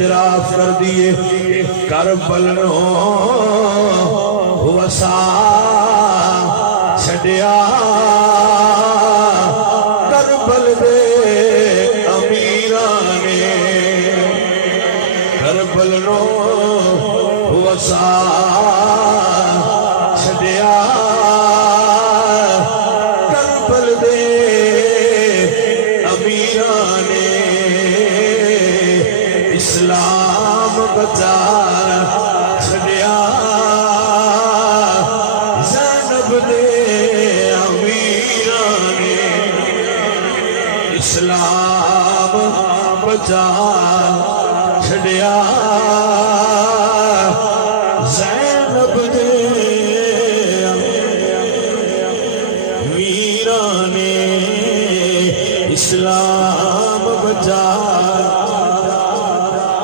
اعتراف کر دیے کربل نو وسا چھڈیا کربل دے امیراں نے کربل نو وسا چھڈیا کربل دے امیراں نے اسلام بچا چھڈیا زینب دے امیراں نے اسلام بچا چھڈیا